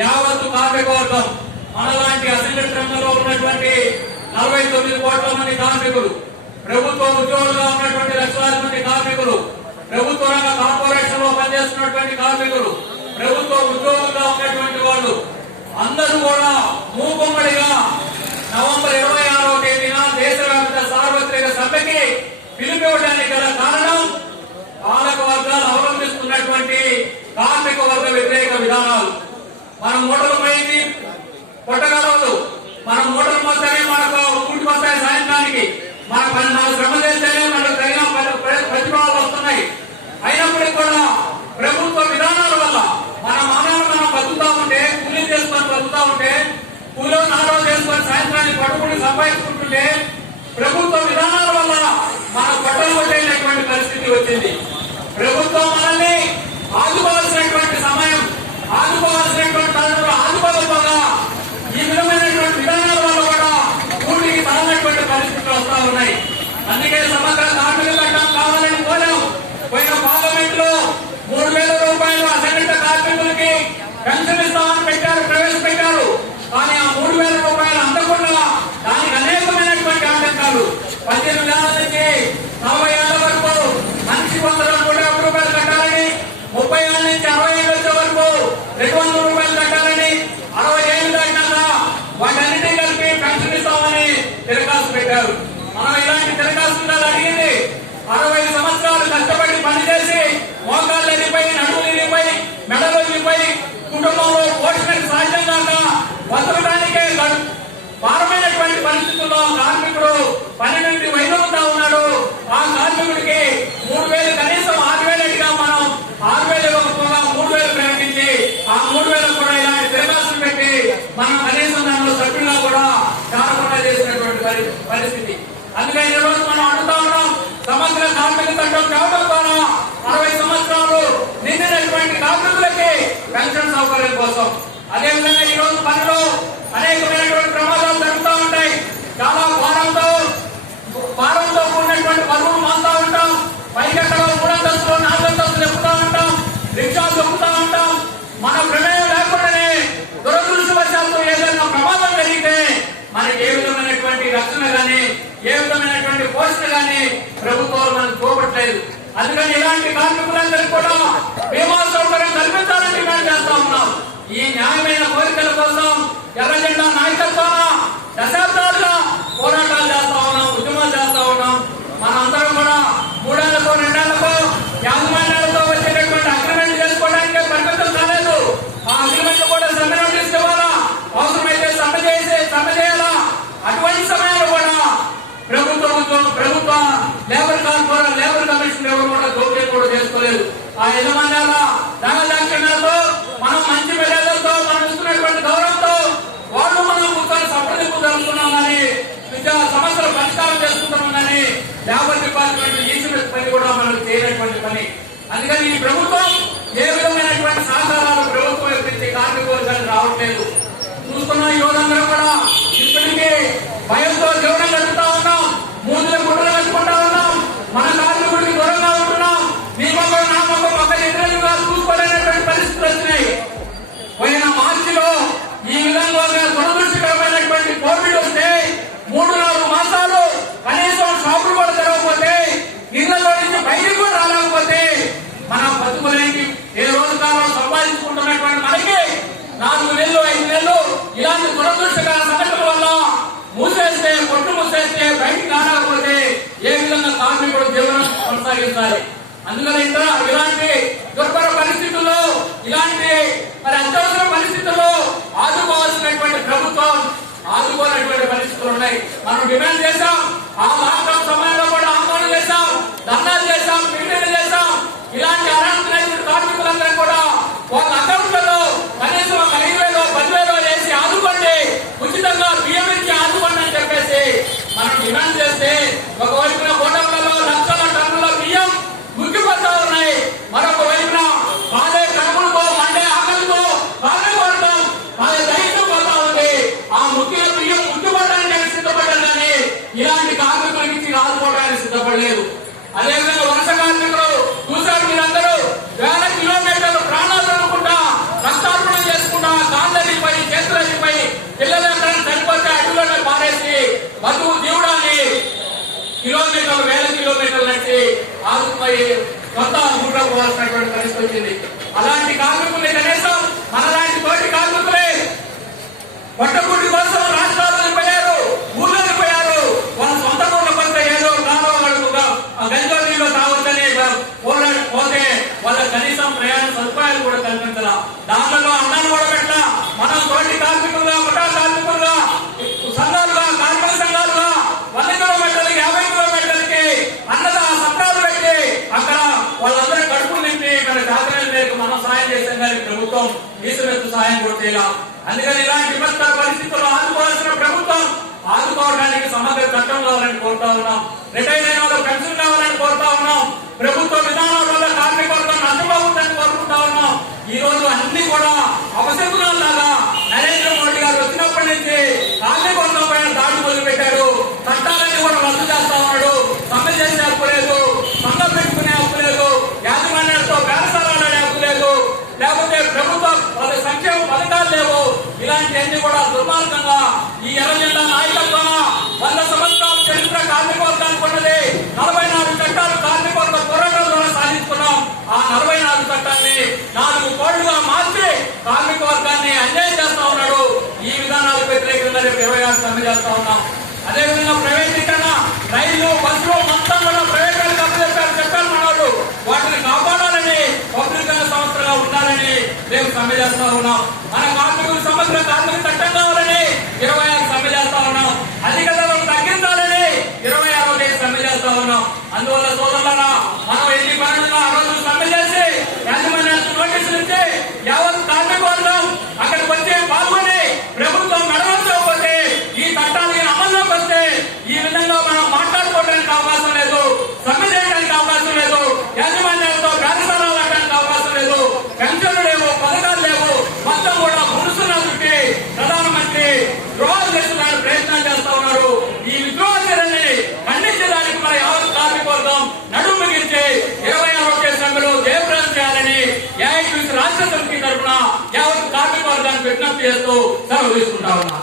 యావత్తు కార్మికవర్గం మనలాంటి అసెంబ్లీ రంగంలో ఉన్నటువంటి నలభై తొమ్మిది కోట్ల మంది కార్మికులు ప్రభుత్వ ఉద్యోగులుగా ఉన్నటువంటి లక్షలాది మంది కార్మికులు ప్రభుత్వ రంగ కార్పొరేషన్లో పనిచేస్తున్నటువంటి కార్మికులు ప్రభుత్వ ఉద్యోగులుగా ఉన్నటువంటి వాళ్ళు అందరూ కూడా మూకుమ్మడిగా నవంబర్ ఇరవై ఆరో తేదీన దేశవ్యాప్త సార్వత్రిక సభకి పిలిపివ్వడానికి గల మన మోటార్ పోయింది. కొట్టగలవద్దు మన మూటలు పోతేనే మనకు పూర్తి వస్తాయి సాయంత్రానికి. మన మన శ్రమ చేస్తేనే మనకు తగిన ప్రతిభావాలు వస్తున్నాయి. అయినప్పటికీ కూడా ప్రభుత్వ విధానాల వల్ల మన మానవులు మనం బతుకుతా ఉంటే కూలీ చేసుకొని బతుకుతా ఉంటే కూలో నాలో చేసుకొని సాయంత్రాన్ని పట్టుకుని సంపాదించుకుంటుంటే ప్రభుత్వ విధానాల వల్ల మన పట్టలు పట్టేటటువంటి పరిస్థితి వచ్చింది. ప్రభుత్వం మనల్ని ఆదుకోవాలి. Ranga వదలడానికే పారమైనటువంటి పరిస్థితుల్లో కార్మికుడు పని నుండి వైదవుతా ఉన్నాడు. ఆ కార్మికుడికి మూడు వేలు కనీసం ఆరు వేలగా మనం ఆరు వేలు కూడా మూడు వేలు ప్రకటించి ఆ మూడు వేలు కూడా ఇలాంటి దరఖాస్తులు పెట్టి మనం కనీసం దానిలో సభ్యులుగా కూడా కారకుండా చేసినటువంటి పరిస్థితి. అందుకే ఈ రోజు మనం అడుగుతా ఉన్నాం సమగ్ర కార్మిక చట్టం కావడం ద్వారా అరవై సంవత్సరాలు నిండినటువంటి కార్మికులు లేదు. అందుకని ఇలాంటి కార్మికులందరూ కూడా బీమా Alguien me pregunta. తొంభై వంద మూడో పోవాల్సినటువంటి పరిస్థితి వచ్చింది. అలాంటి కార్మికుల్ని కనీసం మనలాంటి తోటి కార్మికులే పట్టకూడి కోసం రాష్ట్రాలు పోయారు ఊళ్ళోకి పోయారు. వాళ్ళ సొంత ఊళ్ళ పంట ఏదో కాలం అడుగుగా గంజో నీళ్ళు తాగొద్దని పోతే వాళ్ళ కనీసం ప్రయాణ సదుపాయాలు కూడా కల్పించాల? దాంట్లో అన్నాలు కూడా పేరుకు మనం సాయం చేసాం కానీ ప్రభుత్వం మీసమెత్తు సహాయం కొట్టేలా అందుకని ఇలాంటి విపత్త పరిస్థితుల్లో ఆదుకోవాల్సిన ప్రభుత్వం ఆదుకోవడానికి సమగ్ర చట్టం కావాలని కోరుతా ఉన్నాం. రిటైర్ అయిన వాళ్ళు పెన్షన్ కావాలని కోరుతా ఉన్నాం. ప్రభుత్వ విధానంలో సమ్మె చేస్తా ఉన్నాం. మన కార్మికులు సమగ్ర కార్మిక చేస్తూ సెలవు తీసుకుంటా ఉన్నా.